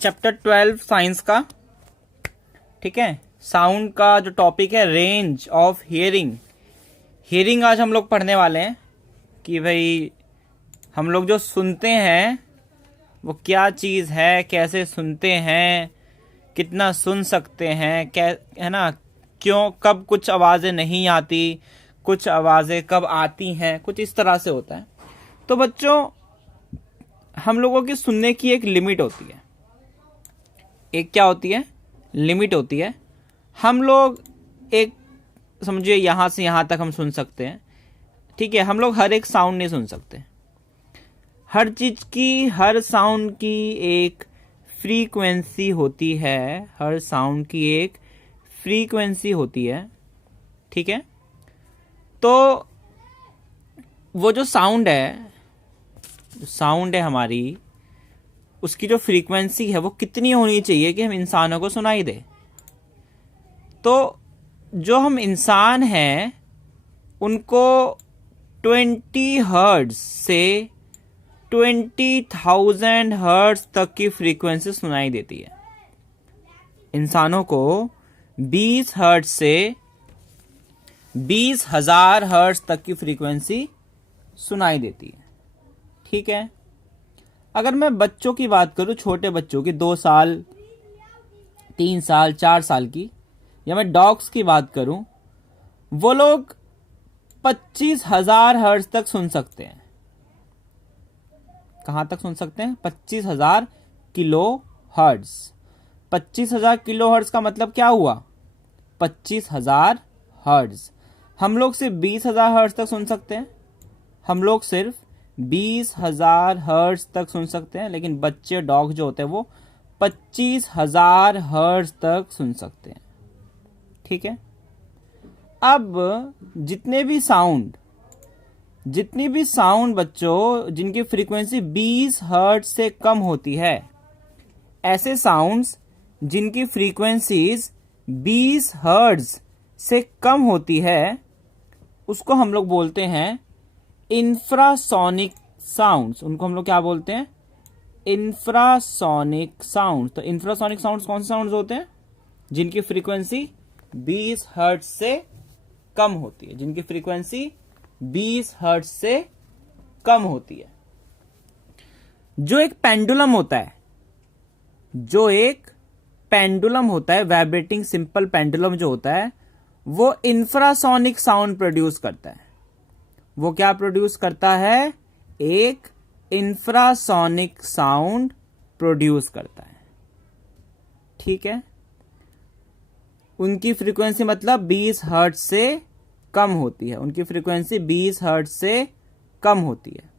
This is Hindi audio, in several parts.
चैप्टर 12 साइंस का, ठीक है। साउंड का जो टॉपिक है रेंज ऑफ हियरिंग। हियरिंग आज हम लोग पढ़ने वाले हैं कि भाई हम लोग जो सुनते हैं वो क्या चीज़ है, कैसे सुनते हैं, कितना सुन सकते हैं, क्या है ना, क्यों, कब कुछ आवाज़ें नहीं आती, कुछ आवाज़ें कब आती हैं, कुछ इस तरह से होता है। तो बच्चों हम लोगों की सुनने की एक लिमिट होती है, एक क्या होती है, लिमिट होती है। हम लोग एक समझिए यहाँ से यहाँ तक हम सुन सकते हैं, ठीक है। हम लोग हर एक साउंड नहीं सुन सकते। हर चीज़ की, हर साउंड की एक फ्रीक्वेंसी होती है, हर साउंड की एक फ्रीक्वेंसी होती है, ठीक है। तो वो जो साउंड है हमारी, उसकी जो फ्रीक्वेंसी है वो कितनी होनी चाहिए कि हम इंसानों को सुनाई दे। तो जो हम इंसान हैं उनको 20 हर्ट्ज से 20,000 हर्ट्ज तक की फ्रीक्वेंसी सुनाई देती है। इंसानों को 20 हर्ट्ज से 20,000 हर्ट्ज तक की फ्रीक्वेंसी सुनाई देती है, ठीक है। अगर मैं बच्चों की बात करूं, छोटे बच्चों की, 2 साल 3 साल 4 साल की, या मैं डॉग्स की बात करूं, वो लोग 25,000 हर्ट्ज तक सुन सकते हैं। कहां तक सुन सकते हैं? 25,000 किलो हर्ट्ज। 25,000 किलो हर्ट्ज का मतलब क्या हुआ? 25,000 हर्ट्ज। हम लोग सिर्फ 20,000 हर्ट्ज तक सुन सकते हैं। हम लोग सिर्फ 20,000 हर्ट्ज तक सुन सकते हैं, लेकिन बच्चे, डॉग जो होते हैं वो 25,000 हर्ट्ज तक सुन सकते हैं, ठीक है। अब जितनी भी साउंड बच्चों जिनकी फ्रीक्वेंसी 20 हर्ट्ज से कम होती है, ऐसे साउंड्स जिनकी फ्रीक्वेंसीज 20 हर्ट्ज से कम होती है, उसको हम लोग बोलते हैं इंफ्रासोनिक साउंड्स। उनको हम लोग क्या बोलते हैं? Infrasonic sound. तो इंफ्रासोनिक साउंड्स कौन से साउंड्स होते हैं? जिनकी फ्रीक्वेंसी 20 हर्ट्ज से कम होती है, जिनकी फ्रीक्वेंसी 20 हर्ट्ज से कम होती है। जो एक पेंडुलम होता है, वाइब्रेटिंग सिंपल पेंडुलम जो होता है, वो इंफ्रासोनिक साउंड प्रोड्यूस करता है। वो क्या प्रोड्यूस करता है? एक इंफ्रासोनिक साउंड प्रोड्यूस करता है, ठीक है। उनकी फ्रीक्वेंसी मतलब 20 हर्ट्ज से कम होती है। उनकी फ्रीक्वेंसी 20 हर्ट्ज से कम होती है।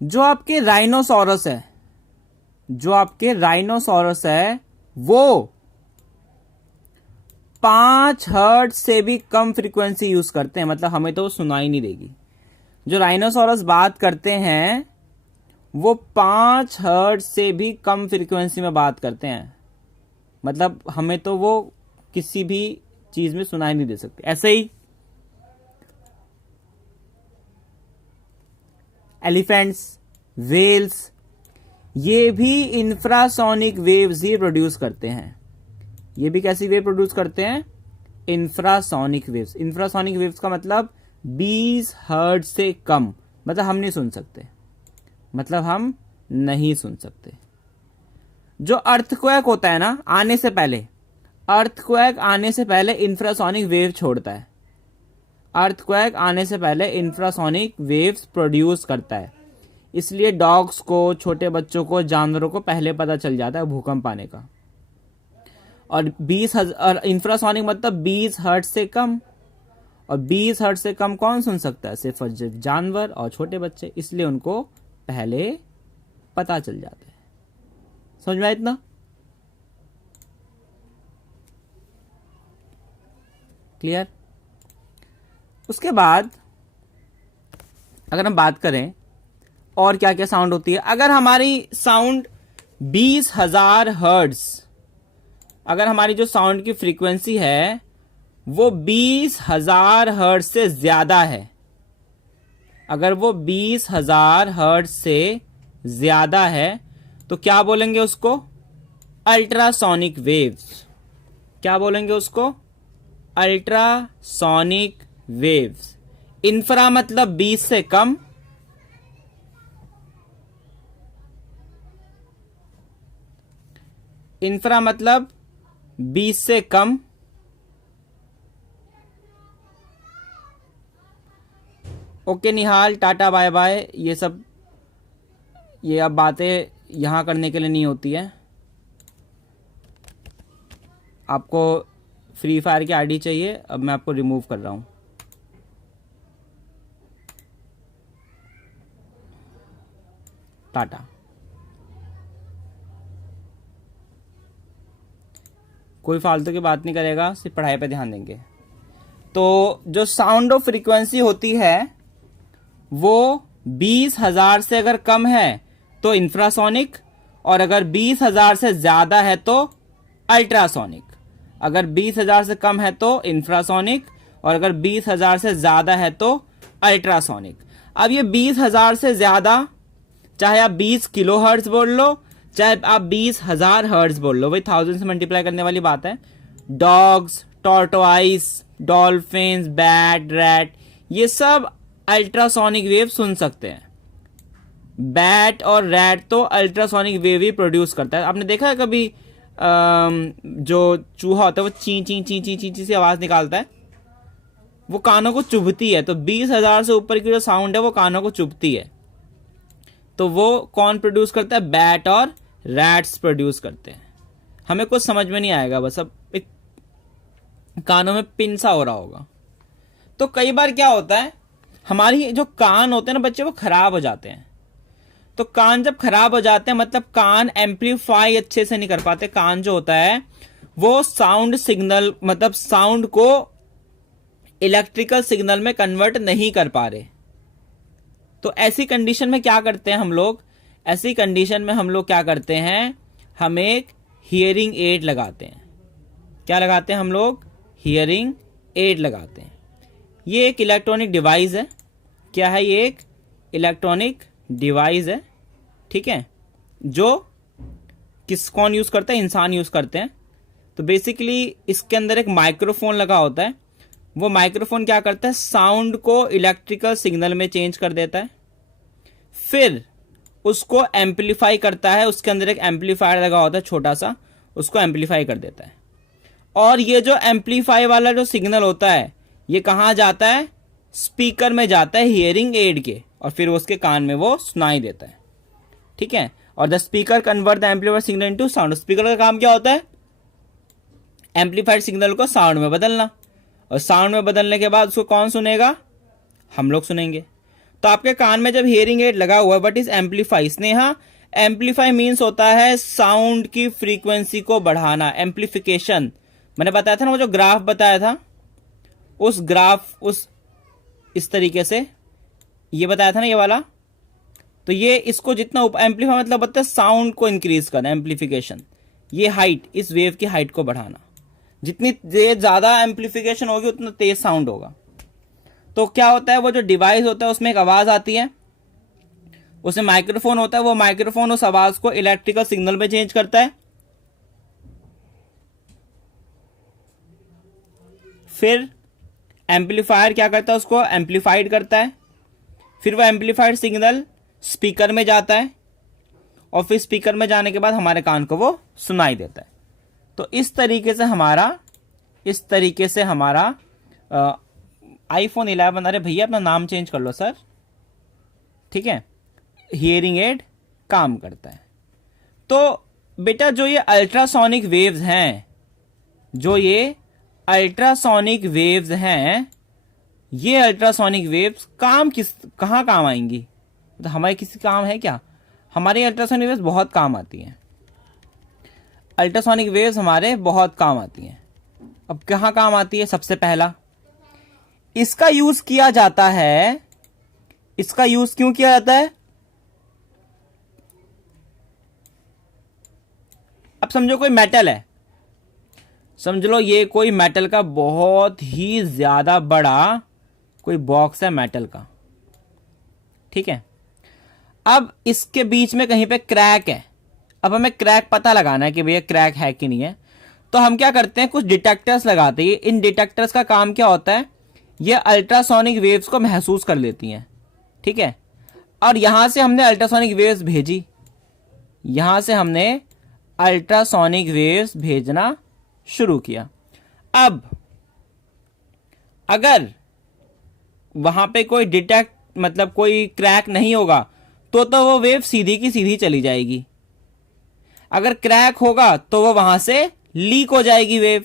जो आपके राइनोसोरस है, वो 5 हर्ट्ज से भी कम फ्रीक्वेंसी यूज करते हैं, मतलब हमें तो सुनाई नहीं देगी। जो राइनोसोरस बात करते हैं वो 5 हर्ट्ज से भी कम फ्रीक्वेंसी में बात करते हैं, मतलब हमें तो वो किसी भी चीज में सुनाई नहीं दे सकते। ऐसे ही एलिफेंट्स, व्हेल्स, ये भी इंफ्रासोनिक वेव्स ही प्रोड्यूस करते हैं। ये भी कैसी वेव प्रोड्यूस करते हैं? Infrasonic waves. इंफ्रासोनिक वेव्स का मतलब 20 हर्ट्ज से कम, मतलब हम नहीं सुन सकते। जो अर्थक्वेक होता है ना, अर्थक्वेक आने से पहले इंफ्रासोनिक वेव छोड़ता है। अर्थक्वेक आने से पहले इंफ्रासोनिक वेव्स प्रोड्यूस करता है। इसलिए डॉग्स को, छोटे बच्चों को, जानवरों को पहले पता चल जाता है भूकंप आने का। और 20,000 इंफ्रासोनिक मतलब 20 हर्ट्ज से कम, और 20 हर्ट्ज से कम कौन सुन सकता है? सिर्फ जानवर और छोटे बच्चे, इसलिए उनको पहले पता चल जाता है। समझ में आया इतना? क्लियर? उसके बाद अगर हम बात करें और क्या क्या साउंड होती है, अगर हमारी साउंड 20,000 हर्ट्ज, अगर हमारी जो साउंड की फ्रीक्वेंसी है वो 20,000 हर्ट्ज से ज्यादा है, अगर वो 20,000 हर्ट्ज से ज्यादा है, तो क्या बोलेंगे उसको? Ultrasonic waves. क्या बोलेंगे उसको? Ultrasonic waves. इंफ्रा मतलब 20 से कम, इंफ्रा मतलब 20 से कम, ओके निहाल, टाटा बाय बाय। ये सब ये अब बातें यहां करने के लिए नहीं होती है। आपको फ्री फायर की आईडी चाहिए, अब मैं आपको रिमूव कर रहा हूं। टाटा। कोई फालतू की बात नहीं करेगा, सिर्फ पढ़ाई पे ध्यान देंगे। तो जो साउंड ऑफ फ्रीक्वेंसी होती है वो 20,000 से अगर कम है तो इंफ्रासोनिक, और अगर 20,000 से ज्यादा है तो अल्ट्रासोनिक। अगर 20,000 से कम है तो इंफ्रासोनिक, और अगर 20,000 से ज्यादा है तो अल्ट्रासोनिक। अब ये 20,000 से ज्यादा, चाहे आप 20 किलो हर्ट्ज बोल लो, चाहे आप 20,000 हर्ट्ज बोल लो, वही 1000 से मल्टीप्लाई करने वाली बात है। Dogs, tortoise, dolphins, bat, rat, ये सब अल्ट्रासोनिक वेव सुन सकते हैं। बैट और रैट तो अल्ट्रासोनिक वेव ही प्रोड्यूस करता है। आपने देखा है कभी जो चूहा होता है वो ची ची ची ची ची ची से आवाज निकालता है, वो कानों को चुभती है। तो 20,000 से ऊपर की जो साउंड है वो कानों को चुभती है। तो वो कौन प्रोड्यूस करता है? बैट और रैट्स प्रोड्यूस करते हैं। हमें कुछ समझ में नहीं आएगा, बस अब एक कानों में पिन सा हो रहा होगा। तो कई बार क्या होता है, हमारी जो कान होते हैं ना बच्चे, वो खराब हो जाते हैं। तो कान जब खराब हो जाते हैं मतलब कान एम्पलीफाई अच्छे से नहीं कर पाते। कान जो होता है वो साउंड सिग्नल, मतलब साउंड को इलेक्ट्रिकल सिग्नल में कन्वर्ट नहीं कर पा रहे। तो ऐसी कंडीशन में क्या करते हैं हम लोग? ऐसी कंडीशन में हम लोग क्या करते हैं? हम एक हियरिंग एड लगाते हैं। क्या लगाते हैं हम लोग? हियरिंग एड लगाते हैं। ये एक इलेक्ट्रॉनिक डिवाइस है। क्या है ये? एक इलेक्ट्रॉनिक डिवाइस है, ठीक है, जो कौन यूज करता है? इंसान यूज करते हैं। तो बेसिकली इसके अंदर एक माइक्रोफोन लगा होता है। वो माइक्रोफोन क्या करता है? साउंड को इलेक्ट्रिकल सिग्नल में चेंज कर देता है, फिर उसको एम्पलीफाई करता है। उसके अंदर एक एम्पलीफायर लगा होता है छोटा सा, उसको एम्पलीफाई कर देता है। और ये जो एम्पलीफाई वाला जो सिग्नल होता है ये कहां जाता है? स्पीकर में जाता है, हियरिंग एड के, और फिर उसके कान में वो सुनाई देता है, ठीक है। और the speaker convert the amplified signal into sound. Speaker का काम क्या होता है? एम्पलीफाइड सिग्नल को साउंड में बदलना, और साउंड में बदलने के बाद उसको कौन सुनेगा? हम लोग सुनेंगे। तो आपके कान में जब हियरिंग एड लगा हुआ है, what is amplify? Sneha, amplify means होता है साउंड की फ्रीक्वेंसी को बढ़ाना, एम्पलीफिकेशन। मैंने बताया था ना, वो जो ग्राफ बताया था, उस ग्राफ, उस इस तरीके से ये बताया था ना, ये वाला। तो ये इसको जितना एम्पलीफाई मतलब होता है साउंड को इंक्रीज करना, एम्पलीफिकेशन। ये हाइट, इस वेव की हाइट को बढ़ाना। जितनी ज्यादा एम्पलीफिकेशन होगी उतना तेज साउंड होगा। तो क्या होता है, वो जो डिवाइस होता है उसमें एक आवाज आती है, उसमें माइक्रोफोन होता है। वो माइक्रोफोन उस आवाज को इलेक्ट्रिकल सिग्नल में चेंज करता है। फिर एम्पलीफायर क्या करता है? उसको एम्पलीफाइड करता है। फिर वो एम्पलीफाइड सिग्नल स्पीकर में जाता है, और फिर स्पीकर में जाने के बाद हमारे कान को वो सुनाई देता है। तो इस तरीके से हमारा आईफोन 11, अरे भैया अपना नाम चेंज कर लो सर, ठीक है, हियरिंग एड काम करता है। तो बेटा जो ये अल्ट्रासोनिक वेव्स हैं, ये अल्ट्रासोनिक वेव्स कहाँ काम आएंगी? तो हमारे किसी काम है क्या? हमारी अल्ट्रासोनिक वेव्स बहुत काम आती हैं। अल्ट्रासोनिक वेव्स हमारे बहुत काम आती हैं। अब कहाँ काम आती है? सबसे पहला, इसका यूज किया जाता है। इसका यूज क्यों किया जाता है? अब समझो कोई मेटल है, समझ लो ये कोई मेटल का बहुत ही ज्यादा बड़ा कोई बॉक्स है मेटल का, ठीक है। अब इसके बीच में कहीं पे क्रैक है, अब हमें क्रैक पता लगाना है कि भैया क्रैक है कि नहीं है। तो हम क्या करते हैं, कुछ डिटेक्टर्स लगाते हैं। इन डिटेक्टर्स का काम क्या होता है, ये अल्ट्रासोनिक वेव्स को महसूस कर लेती हैं, ठीक है। और यहां से हमने अल्ट्रासोनिक वेव्स भेजी, यहां से हमने अल्ट्रासोनिक वेव्स भेजना शुरू किया। अब अगर वहां पे कोई डिटेक्ट मतलब कोई क्रैक नहीं होगा तो वो वेव सीधी की सीधी चली जाएगी। अगर क्रैक होगा तो वो वहां से लीक हो जाएगी वेव,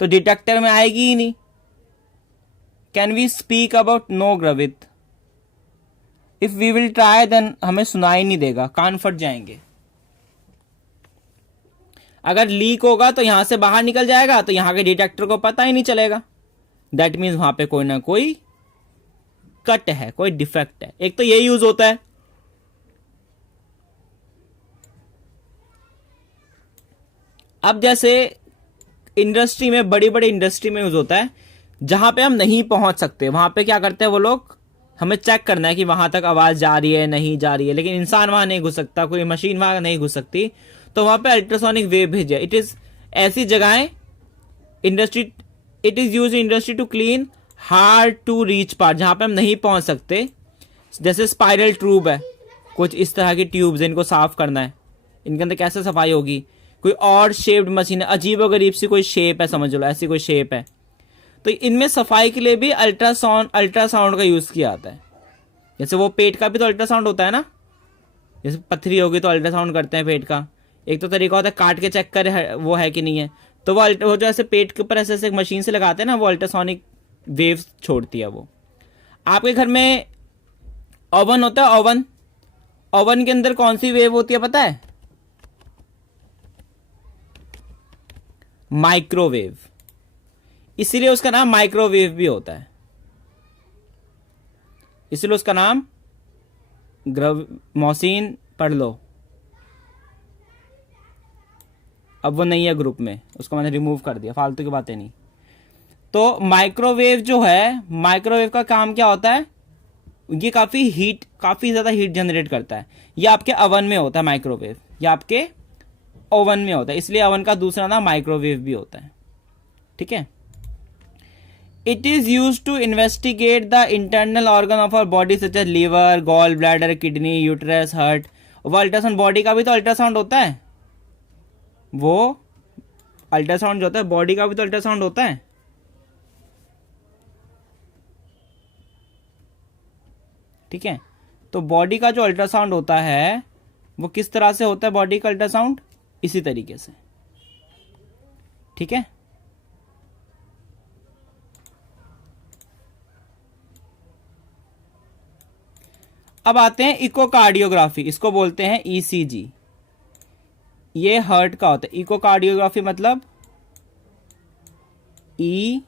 तो डिटेक्टर में आएगी ही नहीं। Can we speak about no gravity? If we will try then हमें सुनाई नहीं देगा, कान फट जाएंगे। अगर लीक होगा तो यहां से बाहर निकल जाएगा, तो यहां के डिटेक्टर को पता ही नहीं चलेगा। दैट मीन्स वहां पे कोई ना कोई कट है, कोई डिफेक्ट है। एक तो ये यूज होता है। अब जैसे इंडस्ट्री में, बड़ी बड़ी इंडस्ट्री में यूज होता है, जहां पे हम नहीं पहुंच सकते वहां पे क्या करते हैं वो लोग, हमें चेक करना है कि वहां तक आवाज जा रही है नहीं जा रही है, लेकिन इंसान वहां नहीं घुस सकता, कोई मशीन वहां नहीं घुस सकती, तो वहां पे अल्ट्रासोनिक वेव भेजे। इट इज ऐसी जगहें industry, it is use industry to clean hard to reach part, जहां पे हम नहीं पहुंच सकते। जैसे स्पाइरल ट्यूब है, कुछ इस तरह की ट्यूब्स है, इनको साफ करना है, इनके अंदर कैसे सफाई होगी। कोई और शेप्ड मशीन है, अजीब गरीब सी कोई शेप है, समझ लो ऐसी कोई शेप है, तो इनमें सफाई के लिए भी अल्ट्रासाउंड का यूज किया जाता है। जैसे वो पेट का भी तो अल्ट्रासाउंड होता है ना, जैसे पथरी होगी तो अल्ट्रासाउंड करते हैं पेट का। एक तो तरीका होता है काट के चेक करे वो है कि नहीं है, तो वो जो ऐसे पेट के ऊपर ऐसे ऐसे मशीन से लगाते हैं ना, वो अल्ट्रासोनिक वेव्स छोड़ती है वो। आपके घर में ओवन होता है, ओवन, ओवन के अंदर कौन सी वेव होती है पता है? माइक्रोवेव, इसीलिए उसका नाम माइक्रोवेव भी होता है, इसलिए उसका नाम मोहसिन पढ़ लो। अब वो नहीं है ग्रुप में, उसको मैंने रिमूव कर दिया, फालतू की बातें नहीं। तो माइक्रोवेव जो है, माइक्रोवेव का काम क्या होता है, ये काफी ज्यादा हीट जनरेट करता है। ये आपके ओवन में होता है माइक्रोवेव, ये आपके ओवन में होता है, इसलिए ओवन का दूसरा नाम माइक्रोवेव भी होता है, ठीक है। It is use to investigate the internal organ of our body such as liver, gall bladder, kidney, uterus, heart. वो अल्ट्रासाउंड, बॉडी का भी तो अल्ट्रासाउंड होता है, वो अल्ट्रासाउंड जो होता है बॉडी का भी तो अल्ट्रासाउंड होता है, ठीक है। तो बॉडी का जो अल्ट्रासाउंड होता है वो किस तरह से होता है, बॉडी का अल्ट्रासाउंड इसी तरीके से, ठीक है। अब आते हैं इकोकार्डियोग्राफी, इसको बोलते हैं ईसीजी। ये हार्ट का होता है। इकोकार्डियोग्राफी मतलब ई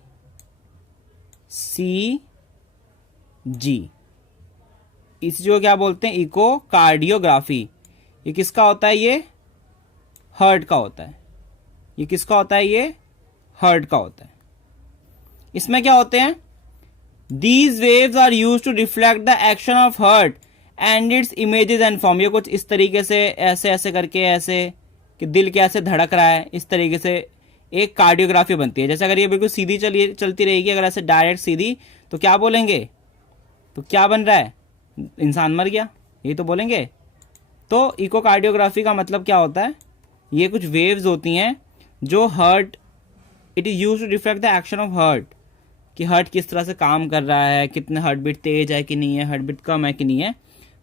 सी जी, इसको क्या बोलते हैं, इकोकार्डियोग्राफी। ये किसका होता है, ये हार्ट का होता है। ये किसका होता है, ये हार्ट का होता है। इसमें क्या होते हैं, these waves are use to reflect the action of heart and its images and form. ये कुछ इस तरीके से ऐसे ऐसे करके, ऐसे कि दिल कैसे धड़क रहा है, इस तरीके से एक कार्डियोग्राफी बनती है। जैसे अगर ये बिल्कुल सीधी चलती रहेगी, अगर ऐसे डायरेक्ट सीधी, तो क्या बोलेंगे, तो क्या बन रहा है, इंसान मर गया, ये तो बोलेंगे। तो इकोकार्डियोग्राफी का मतलब क्या होता है, ये कुछ वेव्स होती हैं जो heart, it is use to reflect the action of heart, कि हार्ट किस तरह से काम कर रहा है, कितने हार्ट बीट तेज है कि नहीं है, हार्ट बीट कम है कि नहीं है।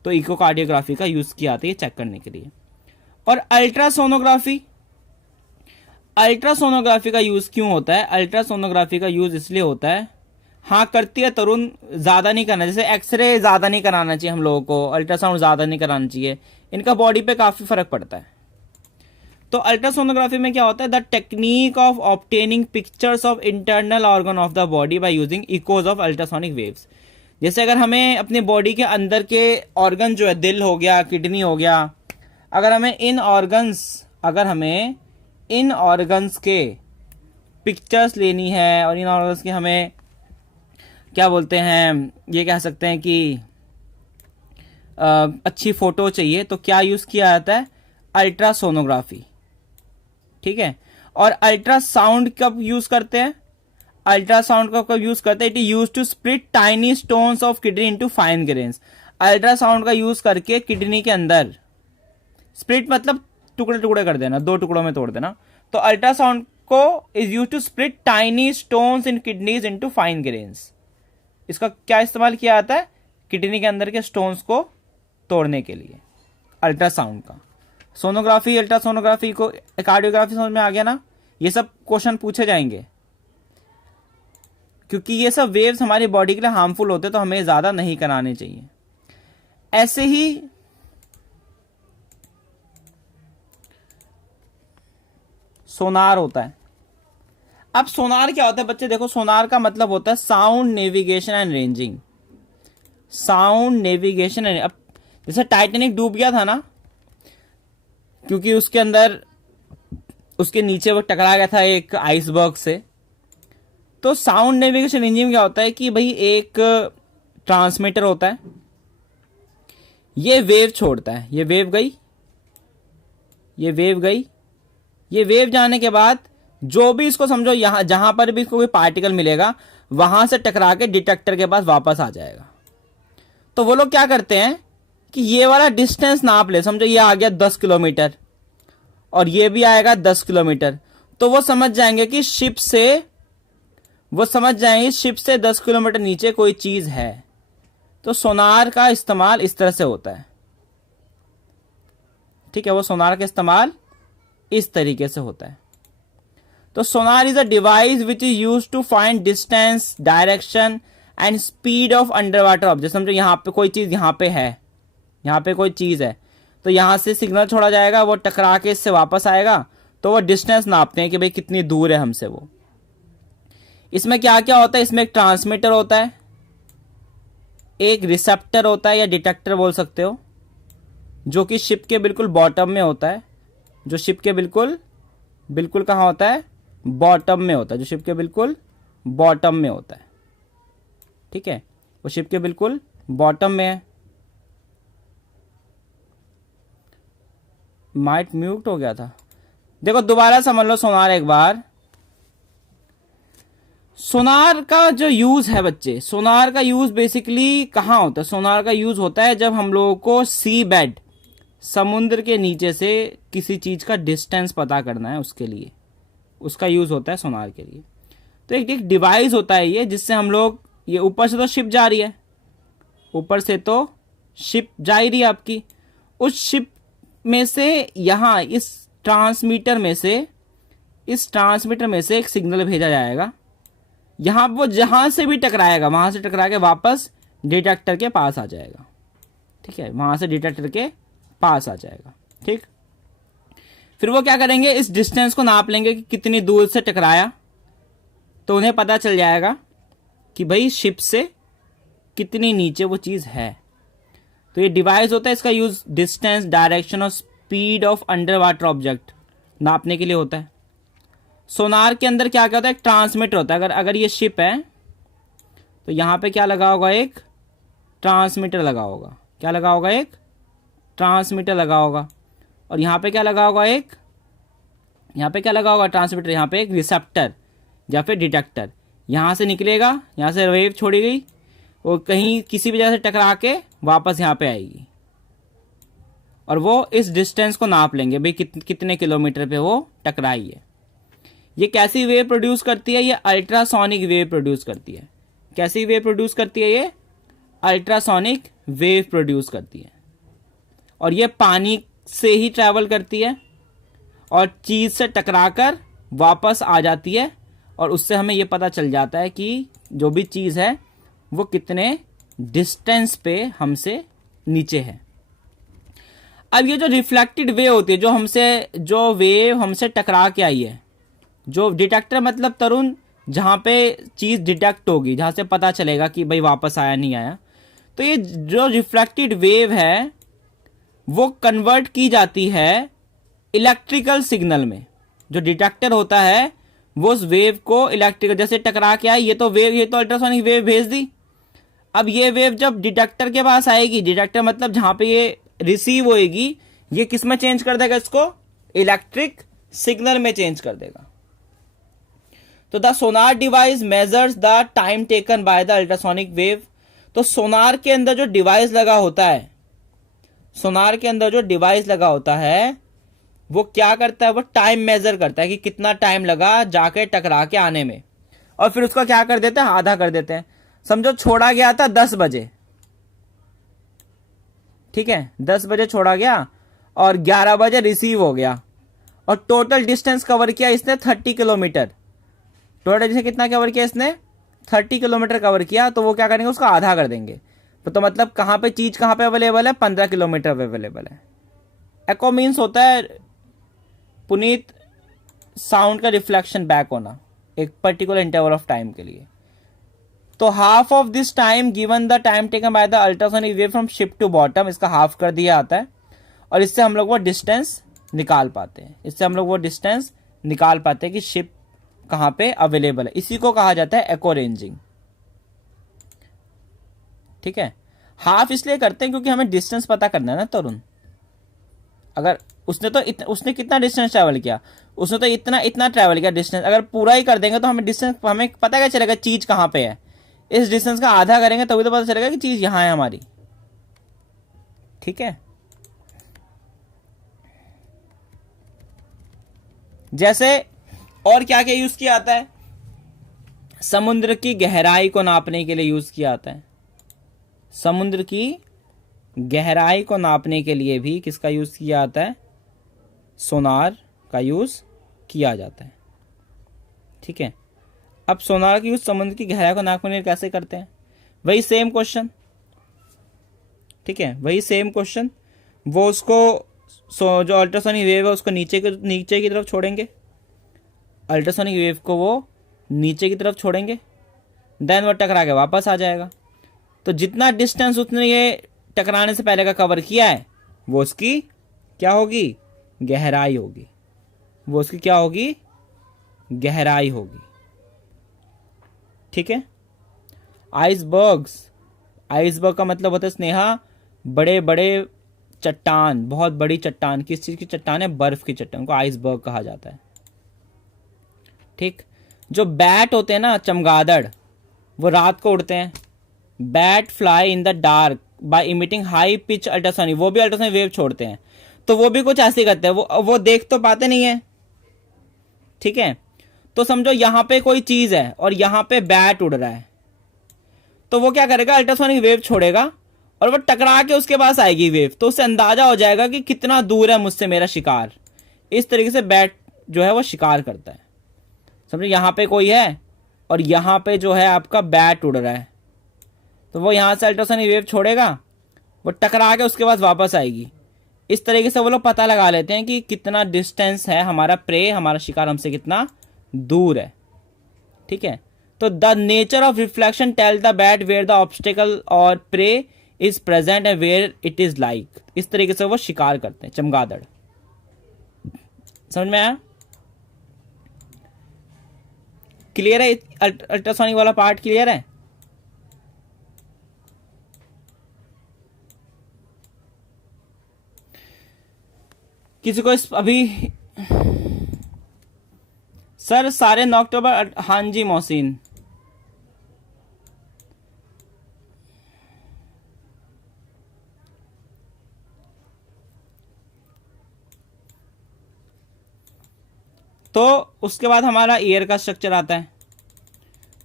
तो इकोकार्डियोग्राफी का यूज किया जाता है चेक करने के लिए। और अल्ट्रासोनोग्राफी, अल्ट्रासोनोग्राफी का यूज क्यों होता है, अल्ट्रासोनोग्राफी का यूज इसलिए होता है, हाँ करती है तरुण, ज्यादा नहीं करना, जैसे एक्सरे ज्यादा नहीं कराना चाहिए हम लोगों को, अल्ट्रासाउंड ज्यादा नहीं कराना चाहिए, इनका बॉडी पे काफी फर्क पड़ता है। तो अल्ट्रासोनोग्राफी में क्या होता है, the technique of obtaining pictures of internal organ of the body by using echoes of ultrasonic waves. जैसे अगर हमें अपने बॉडी के अंदर के ऑर्गन जो है, दिल हो गया, किडनी हो गया, अगर हमें इन ऑर्गन्स के पिक्चर्स लेनी है, और इन ऑर्गन्स की हमें क्या बोलते हैं, ये कह सकते हैं कि अच्छी फोटो चाहिए, तो क्या यूज किया जाता है, अल्ट्रासोनोग्राफी, ठीक है। और अल्ट्रासाउंड कब यूज करते हैं, अल्ट्रासाउंड का कब यूज करते हैं, it is use to split tiny stones of kidney into fine grains. Ultrasound का यूज करके किडनी के अंदर, स्प्लिट मतलब टुकड़े टुकड़े कर देना, 2 टुकड़ों में तोड़ देना, तो अल्ट्रासाउंड को is use to split tiny stones in kidneys into fine grains. इसका क्या इस्तेमाल किया जाता है, किडनी के अंदर के स्टोन्स को तोड़ने के लिए अल्ट्रासाउंड का। सोनोग्राफी, अल्ट्रासोनोग्राफी को, कार्डियोग्राफी समझ में आ गया ना। ये सब क्वेश्चन पूछे जाएंगे क्योंकि ये सब वेव्स हमारी बॉडी के लिए हार्मफुल होते हैं, तो हमें ज्यादा नहीं कराने चाहिए। ऐसे ही सोनार होता है। अब सोनार क्या होता है बच्चे, देखो सोनार का मतलब होता है sound navigation and ranging. Sound navigation and, अब जैसे टाइटैनिक डूब गया था ना, क्योंकि उसके अंदर, उसके नीचे वो टकरा गया था एक आइसबर्ग से। तो साउंड नेविगेशन रेंजिंग क्या होता है कि भाई एक ट्रांसमीटर होता है, ये वेव छोड़ता है, ये वेव गई, ये वेव गई, ये वेव जाने के बाद जो भी इसको समझो, यहां जहां पर भी इसको कोई पार्टिकल मिलेगा वहां से टकरा के डिटेक्टर के पास वापस आ जाएगा। तो वो लोग क्या करते हैं कि ये वाला डिस्टेंस नाप ले, समझो ये आ गया 10 किलोमीटर और ये भी आएगा 10 किलोमीटर, तो वो समझ जाएंगे कि शिप से 10 किलोमीटर नीचे कोई चीज है। तो सोनार का इस्तेमाल इस तरह से होता है, ठीक है। वो सोनार का इस्तेमाल इस तरीके से होता है। तो sonar is a device which is use to find distance, direction and speed of under water object. समझो यहां पे कोई चीज, यहां पे है, यहां पे कोई चीज है, तो यहां से सिग्नल छोड़ा जाएगा, वो टकरा के इससे वापस आएगा, तो वो डिस्टेंस नापते हैं कि भाई कितनी दूर है हमसे वो। इसमें क्या क्या होता है, इसमें एक ट्रांसमीटर होता है, एक रिसेप्टर होता है या डिटेक्टर बोल सकते हो, जो कि शिप के बिल्कुल बॉटम में होता है, जो शिप के बिल्कुल कहां होता है, बॉटम में होता है, जो शिप के बिल्कुल बॉटम में होता है, ठीक है। वो शिप के बिल्कुल बॉटम में है। माइट म्यूट हो गया था, देखो दोबारा समझ लो सोनार एक बार। सोनार का जो यूज है बच्चे, सोनार का यूज बेसिकली कहां होता है, सोनार का यूज होता है जब हम लोगों को सी बेड, समुद्र के नीचे से किसी चीज का डिस्टेंस पता करना है, उसके लिए उसका यूज होता है सोनार के लिए। तो एक डिवाइस होता है ये, जिससे हम लोग, ये ऊपर से तो शिप जा रही है, ऊपर से तो शिप जा ही रही है आपकी, उस शिप में से यहां इस ट्रांसमीटर में से एक सिग्नल भेजा जाएगा, यहां वो जहां से भी टकराएगा वहां से टकरा के वापस डिटेक्टर के पास आ जाएगा, ठीक है, वहां से डिटेक्टर के पास आ जाएगा, ठीक। फिर वो क्या करेंगे, इस डिस्टेंस को नाप लेंगे कि कितनी दूर से टकराया, तो उन्हें पता चल जाएगा कि भाई शिप से कितनी नीचे वो चीज है। तो ये डिवाइस होता है, इसका यूज डिस्टेंस, डायरेक्शन और speed of under water object नापने के लिए होता है। सोनार के अंदर क्या क्या होता है, एक ट्रांसमीटर होता है। अगर ये शिप है तो यहां पे क्या लगा होगा, एक ट्रांसमीटर लगा होगा। क्या लगा होगा, एक ट्रांसमीटर लगा होगा। और यहां पे क्या लगा होगा, ट्रांसमीटर, यहां पे एक रिसेप्टर या फिर डिटेक्टर। यहां से निकलेगा, यहां से वेव छोड़ी गई, वो कहीं किसी भी जगह से टकरा के वापस यहां पे आएगी, और वो इस डिस्टेंस को नाप लेंगे भाई कितने किलोमीटर पे वो टकराई है। ये कैसी वेव प्रोड्यूस करती है, ये अल्ट्रासोनिक वेव प्रोड्यूस करती है। कैसी वेव प्रोड्यूस करती है, ये अल्ट्रासोनिक वेव प्रोड्यूस करती है। और ये पानी से ही ट्रैवल करती है और चीज से टकराकर वापस आ जाती है, और उससे हमें ये पता चल जाता है कि जो भी चीज है वो कितने डिस्टेंस पे हमसे नीचे है। अब ये जो रिफ्लेक्टेड वेव होती है, जो वेव हमसे टकरा के आई है, जो डिटेक्टर मतलब तरुण, जहां पे चीज डिटेक्ट होगी, जहां से पता चलेगा कि भाई वापस आया नहीं आया, तो ये जो रिफ्लेक्टेड वेव है वो कन्वर्ट की जाती है इलेक्ट्रिकल सिग्नल में। जो डिटेक्टर होता है वो उस वेव को इलेक्ट्रिकल, जैसे टकरा के आई, ये तो अल्ट्रासोनिक वेव भेज दी। अब ये वेव जब डिटेक्टर के पास आएगी, डिटेक्टर मतलब जहां पे ये रिसीव होएगी, ये किस में चेंज कर देगा इसको? इलेक्ट्रिक सिग्नल में चेंज कर देगा। तो the Sonar device measures the time taken by the ultrasonic wave. तो सोनार के अंदर जो डिवाइस लगा होता है, सोनार के अंदर जो डिवाइस लगा होता है वो क्या करता है? वो टाइम मेजर करता है कि कितना टाइम लगा जाके टकरा के आने में, और फिर उसका क्या कर देते हैं? आधा कर देते हैं। समझो छोड़ा गया था 10 बजे, ठीक है, 10 बजे छोड़ा गया और 11 बजे रिसीव हो गया, और टोटल डिस्टेंस कवर किया इसने 30 किलोमीटर। टोटल डिस्टेंस कितना कवर किया इसने? 30 किलोमीटर कवर किया। तो वो क्या करेंगे? उसका आधा कर देंगे। तो मतलब कहां पे चीज कहां पे अवेलेबल है? 15 किलोमीटर अवेलेबल है। एको मीन्स होता है पुनीत साउंड का रिफ्लेक्शन बैक होना एक पर्टिकुलर इंटरवल ऑफ टाइम के लिए। तो half of this time given the time taken by the ultrasonic wave from ship to bottom, इसका हाफ कर दिया आता है, और इससे हम लोग वो डिस्टेंस निकाल पाते हैं। इससे हम लोग वो डिस्टेंस निकाल पाते हैं कि शिप कहां पे अवेलेबल है। इसी को कहा जाता है एको रेंजिंग, ठीक है। हाफ इसलिए करते हैं क्योंकि हमें डिस्टेंस पता करना है ना तरुण। अगर उसने कितना डिस्टेंस ट्रैवल किया? उसने तो इतना ट्रैवल किया डिस्टेंस। अगर पूरा ही कर देंगे तो हमें डिस्टेंस, हमें पता क्या चलेगा चीज कहां पे है? इस डिस्टेंस का आधा करेंगे तभी तो पता चलेगा कि चीज यहां है हमारी, ठीक है। जैसे और क्या क्या यूज किया जाता है? समुद्र की गहराई को नापने के लिए यूज किया जाता है। समुद्र की गहराई को नापने के लिए भी किसका यूज किया जाता है? सोनार का यूज किया जाता है, ठीक है। अब सोनार का यूज समुद्र की गहराई को नापने के लिए कैसे करते हैं? वही सेम क्वेश्चन, ठीक है, वही सेम क्वेश्चन। वो उसको जो अल्ट्रासोनिक वेव है उसको नीचे की तरफ छोड़ेंगे। अल्ट्रासोनिक वेव को वो नीचे की तरफ छोड़ेंगे, देन वो टकरा के वापस आ जाएगा। तो जितना डिस्टेंस उसने ये टकराने से पहले का कवर किया है वो उसकी क्या होगी? गहराई होगी। वो उसकी क्या होगी? गहराई होगी, ठीक है। आइसबर्ग का मतलब होता है स्नेहा बड़े बड़े चट्टान, बहुत बड़ी चट्टान। किस चीज की चट्टान है? बर्फ की चट्टान को आइसबर्ग कहा जाता है, ठीक। जो बैट होते हैं ना, चमगादड़, वो रात को उड़ते हैं। Bat fly in the dark bye emitting high pitch ultrasonic, वो भी अल्ट्रासोनिक वेव छोड़ते हैं। तो वो भी कुछ ऐसे करते हैं, वो देख तो पाते नहीं है, ठीक है। तो समझो यहां पे कोई चीज है और यहां पे बैट उड़ रहा है, तो वो क्या करेगा? अल्ट्रासोनिक वेव छोड़ेगा और वो टकरा के उसके पास आएगी वेव, तो उससे अंदाजा हो जाएगा कि कितना दूर है मुझसे मेरा शिकार। इस तरीके से बैट जो है वो शिकार करता है। समझो यहां पे कोई है और यहां पे जो है आपका बैट उड़ रहा है, तो वो यहां से अल्ट्रासोनिक वेव छोड़ेगा, वो टकरा के उसके पास वापस आएगी। इस तरीके से वो लोग पता लगा लेते हैं कि कितना डिस्टेंस है हमारा प्रे, हमारा शिकार हमसे कितना दूर है, ठीक है। तो the nature of reflection tell the bat where the obstacle और prey is present and where it is like. इस तरीके से वो शिकार करते हैं चमगादड़। समझ में आया? क्लियर है? अल्ट्रासोनिक वाला पार्ट क्लियर है? किसी को अभी सर सारे 9 अक्टूबर, हाँ जी मोहसिन। तो उसके बाद हमारा ईयर का स्ट्रक्चर आता है।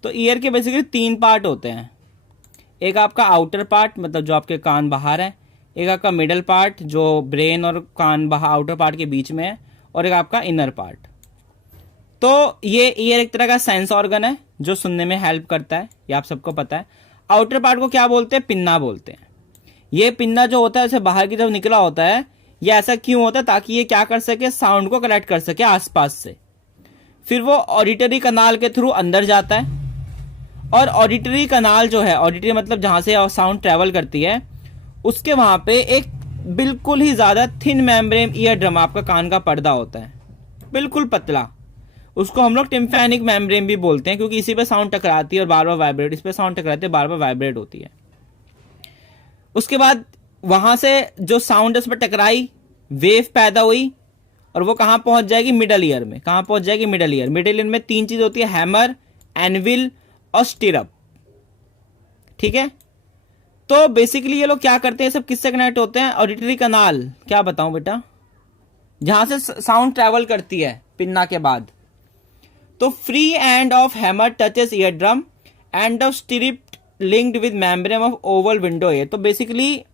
तो ईयर के बेसिकली 3 पार्ट होते हैं। एक आपका आउटर पार्ट, मतलब जो आपके कान बाहर है। एक आपका मिडल पार्ट जो ब्रेन और कान बाहर आउटर पार्ट के बीच में है, और एक आपका इनर पार्ट। तो ये ईयर एक तरह का सेंस ऑर्गन है जो सुनने में हेल्प करता है, ये आप सबको पता है। आउटर पार्ट को क्या बोलते हैं? पिन्ना बोलते हैं। ये पिन्ना जो होता है ऐसे बाहर की तरफ निकला होता है। ये ऐसा क्यों होता है? ताकि ये क्या कर सके? साउंड को कलेक्ट कर सके आसपास से। फिर वो ऑडिटरी कनाल के थ्रू अंदर जाता है, और ऑडिटरी कनाल जो है, ऑडिटरी मतलब जहां से साउंड ट्रेवल करती है, उसके वहां पे एक बिल्कुल ही ज्यादा थिन मेम्ब्रेन ईयर ड्रम, आपका कान का पर्दा होता है, बिल्कुल पतला। उसको हम लोग टिम्फैनिक मेम्ब्रेन भी बोलते हैं, क्योंकि इसी पे साउंड टकराती है और बार बार वाइब्रेट, इस पे साउंड टकराती है, बार बार वाइब्रेट होती है। उसके बाद वहां से जो साउंड उस पर टकराई, वेव पैदा हुई और वो कहां पहुंच जाएगी, मिडल ईयर में। कहां पहुंच जाएगी, मिडल ईयर। मिडल ईयर में 3 चीज होती है, हैमर, एनविल और स्टिरअप। ठीक है, तो बेसिकली ये लोग क्या करते हैं, सब किससे कनेक्ट होते हैं, ऑडिटरी कनाल, क्या बताऊं बेटा, जहां से साउंड ट्रेवल करती है पिन्ना के बाद। तो free end of hammer touches ear drum end of stirrup linked with membrane of Oval window है। तो बेसिकली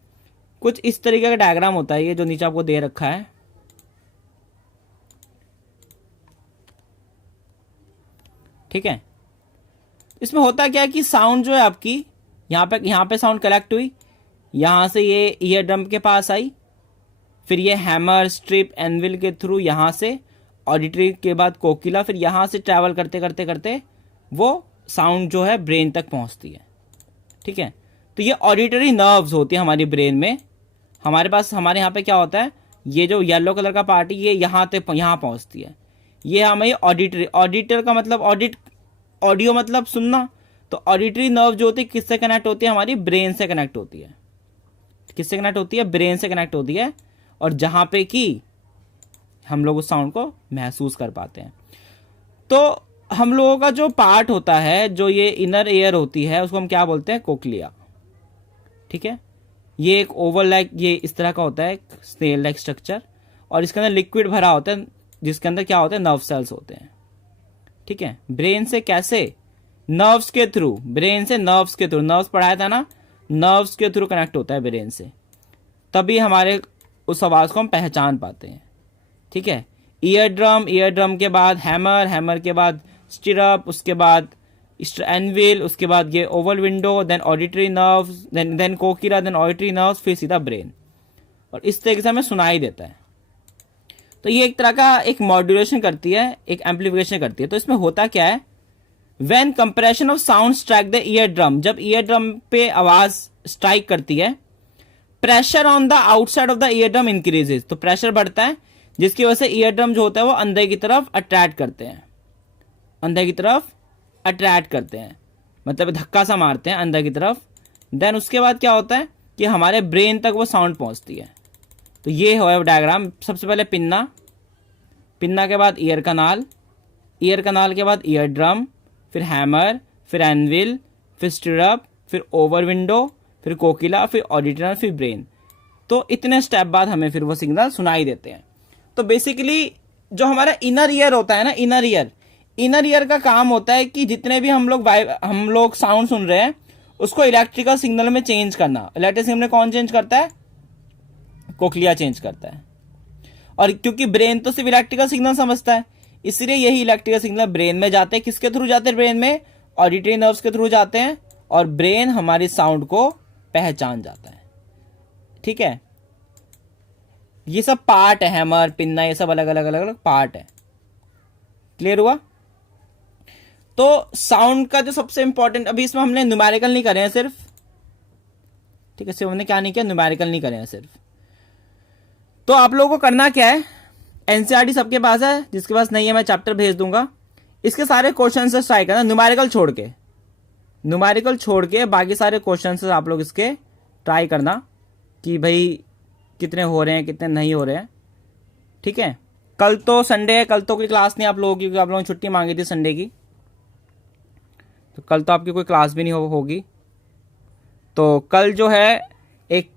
कुछ इस तरीके का डायग्राम होता है, ये जो नीचे आपको दे रखा है। ठीक है, इसमें होता क्या है कि साउंड जो है आपकी यहां पे साउंड कलेक्ट हुई, यहां से ये ईयर ड्रम के पास आई, फिर ये हैमर, स्ट्रिप, एनविल के थ्रू यहां से ऑडिटरी के बाद कोकिला, फिर यहां से ट्रैवल करते करते करते वो साउंड जो है ब्रेन तक पहुंचती है। ठीक है, तो ये ऑडिटरी नर्व्स होती है हमारी ब्रेन में। हमारे पास, हमारे यहाँ पे क्या होता है, ये जो येलो कलर का पार्ट है ये यहाँ पहुंचती है। ये हमारी ऑडिटरी, ऑडिटर का मतलब ऑडियो मतलब सुनना। तो ऑडिटरी नर्व जो होती है किससे कनेक्ट होती है, हमारी ब्रेन से कनेक्ट होती है। किससे कनेक्ट होती है, ब्रेन से कनेक्ट होती है, और जहां पे कि हम लोग उस साउंड को महसूस कर पाते हैं। तो हम लोगों का जो पार्ट होता है, जो ये इनर एयर होती है, उसको हम क्या बोलते हैं, कोक्लिया। ठीक है, ये एक ओवल लाइक, ये इस तरह का होता है, स्नेल लाइक स्ट्रक्चर, और इसके अंदर लिक्विड भरा होता है, जिसके अंदर क्या होता है, नर्व सेल्स होते हैं। ठीक है, ब्रेन से कैसे, नर्व्स के थ्रू, ब्रेन से नर्व्स के थ्रू, नर्व्स पढ़ाया था ना, नर्व्स के थ्रू कनेक्ट होता है ब्रेन से, तभी हमारे उस आवाज को हम पहचान पाते हैं। ठीक है, ईयर ड्रम के बाद हैमर, हैमर के बाद स्टिरअप, उसके बाद एनविल, उसके बाद ये oval window, then auditory nerves, then cochlea, then auditory nerves, फिर सीधा ब्रेन। और इस तरीके से हमें सुनाई देता है। तो ये एक तरह का एक मॉड्यूलेशन करती है, एक एम्पलीफिकेशन करती है। तो इसमें होता क्या है, when compression of sound strike the ear drum, जब ईयर ड्रम पे आवाज स्ट्राइक करती है, pressure on the outside of the ear drum increases. तो प्रेशर बढ़ता है, जिसकी वजह से ईयर ड्रम जो होता है वो अंदर की तरफ अट्रैक्ट करते हैं, अंदर की तरफ अट्रैक्ट करते हैं, मतलब धक्का सा मारते हैं अंदर की तरफ। देन उसके बाद क्या होता है कि हमारे ब्रेन तक वो साउंड पहुंचती है। तो ये है डायग्राम। सबसे पहले पिन्ना, पिन्ना के बाद ईयर कनाल, ईयर कनाल के बाद ईयर ड्रम, फिर हैमर, फिर एनविल, फिर स्टिरअप, फिर ओवर विंडो, फिर कोकिला, फिर ऑडिटर, फिर ब्रेन। तो इतने स्टेप बाद हमें फिर वो सिग्नल सुनाई देते हैं। तो बेसिकली जो हमारा इनर ईयर होता है ना, इनर ईयर का काम होता है कि जितने भी हम लोग साउंड सुन रहे हैं उसको इलेक्ट्रिकल सिग्नल में चेंज करना। इलेक्ट्रिकल सिग्नल में कौन चेंज करता है, कोक्लिया चेंज करता है। और क्योंकि ब्रेन तो सिर्फ इलेक्ट्रिकल सिग्नल समझता है, इसलिए यही इलेक्ट्रिकल सिग्नल ब्रेन में जाते हैं। किसके थ्रू जाते हैं, ब्रेन में ऑडिटरी नर्व्स के थ्रू जाते हैं, और ब्रेन हमारी साउंड को पहचान जाता है। ठीक है, ये सब पार्ट है, हैमर, पिन्ना, ये सब अलग अलग पार्ट है। क्लियर हुआ। तो साउंड का जो सबसे इंपॉर्टेंट, अभी इसमें हमने न्यूमेरिकल नहीं करे हैं सिर्फ, ठीक है, सिर्फ हमने क्या नहीं किया, न्यूमेरिकल नहीं करे हैं सिर्फ। तो आप लोगों को करना क्या है, एनसीईआरटी सबके पास है, जिसके पास नहीं है मैं चैप्टर भेज दूंगा। इसके सारे क्वेश्चन से ट्राई करना, न्यूमेरिकल छोड़ के बाकी सारे क्वेश्चन से आप लोग इसके ट्राई करना कि भाई कितने हो रहे हैं, कितने नहीं हो रहे हैं। ठीक है, कल तो संडे है, कल तो कोई क्लास नहीं आप लोगों की, क्योंकि आप लोगों ने छुट्टी मांगी थी संडे की, तो कल तो आपकी कोई क्लास भी नहीं होगी। तो कल जो है एक